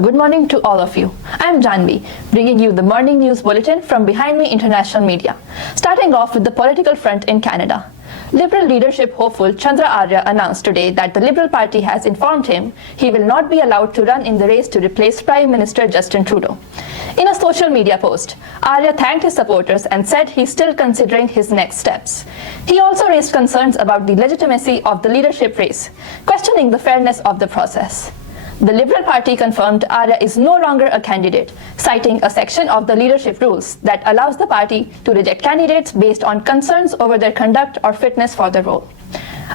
A good morning to all of you. I'm Janvi, bringing you the morning news bulletin from Behind Me International Media. Starting off with the political front in Canada. Liberal leadership hopeful Chandra Arya announced today that the Liberal Party has informed him he will not be allowed to run in the race to replace Prime Minister Justin Trudeau. In a social media post, Arya thanked his supporters and said he's still considering his next steps. He also raised concerns about the legitimacy of the leadership race, questioning the fairness of the process. The Liberal Party confirmed Arya is no longer a candidate, citing a section of the leadership rules that allows the party to reject candidates based on concerns over their conduct or fitness for the role.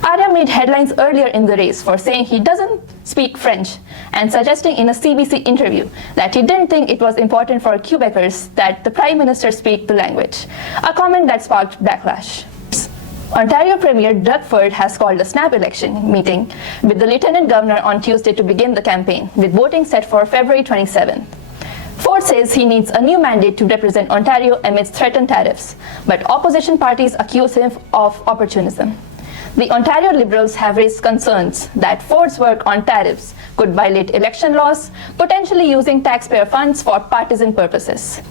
Arya made headlines earlier in the race for saying he doesn't speak French and suggesting in a CBC interview that he didn't think it was important for Quebecers that the Prime Minister speak the language, a comment that sparked backlash. Ontario Premier Doug Ford has called a snap election meeting with the Lieutenant Governor on Tuesday to begin the campaign, with voting set for February 27th. Ford says he needs a new mandate to represent Ontario amidst threatened tariffs, but opposition parties accuse him of opportunism. The Ontario Liberals have raised concerns that Ford's work on tariffs could violate election laws, potentially using taxpayer funds for partisan purposes.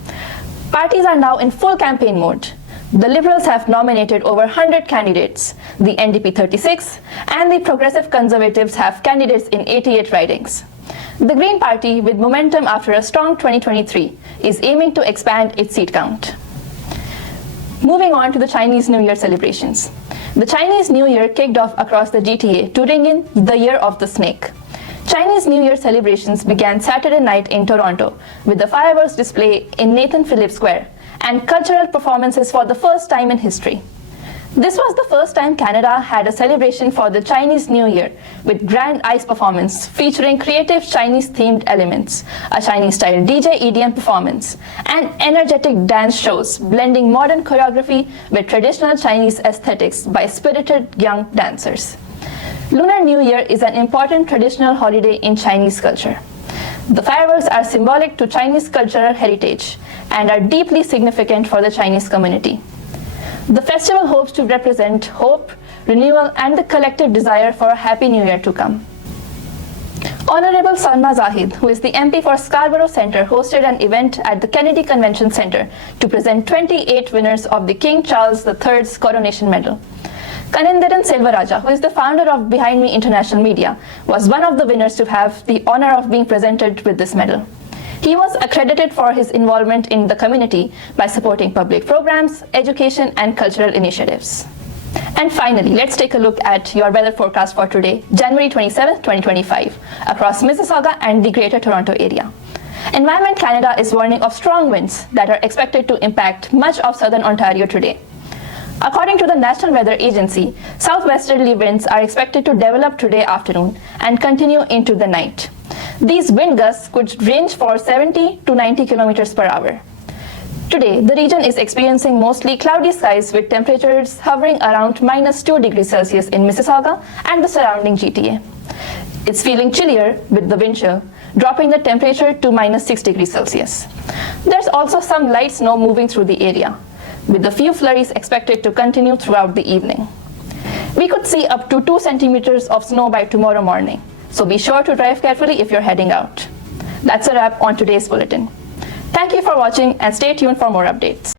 Parties are now in full campaign mode. The Liberals have nominated over 100 candidates, the NDP 36, and the Progressive Conservatives have candidates in 88 ridings. The Green Party, with momentum after a strong 2023, is aiming to expand its seat count. Moving on to the Chinese New Year celebrations. The Chinese New Year kicked off across the GTA to ring in the Year of the Snake. Chinese New Year celebrations began Saturday night in Toronto with the fireworks display in Nathan Phillips Square and cultural performances for the first time in history. This was the first time Canada had a celebration for the Chinese New Year with grand ice performance featuring creative Chinese-themed elements, a Chinese-style DJ EDM performance, and energetic dance shows blending modern choreography with traditional Chinese aesthetics by spirited young dancers. Lunar New Year is an important traditional holiday in Chinese culture. The fireworks are symbolic to Chinese cultural heritage and are deeply significant for the Chinese community. The festival hopes to represent hope, renewal, and the collective desire for a happy new year to come. Honorable Salma Zahid, who is the MP for Scarborough Centre, hosted an event at the Kennedy Convention Centre to present 28 winners of the King Charles III's Coronation Medal. Contender Selva, who is the founder of Behind Me International Media, was one of the winners to have the honor of being presented with this medal. He was accredited for his involvement in the community by supporting public programs, education, and cultural initiatives. And finally, let's take a look at your weather forecast for today, January 27, 2025, across Mississauga and the Greater Toronto Area. Environment Canada is warning of strong winds that are expected to impact much of southern Ontario today. According to the National Weather Agency, southwesterly winds are expected to develop today afternoon and continue into the night. These wind gusts could range for 70 to 90 kilometers per hour. Today, the region is experiencing mostly cloudy skies with temperatures hovering around -2 degrees Celsius in Mississauga and the surrounding GTA. It's feeling chillier with the wind chill, dropping the temperature to -6 degrees Celsius. There's also some light snow moving through the area, with a few flurries expected to continue throughout the evening. We could see up to 2 centimeters of snow by tomorrow morning, so be sure to drive carefully if you're heading out. That's a wrap on today's bulletin. Thank you for watching and stay tuned for more updates.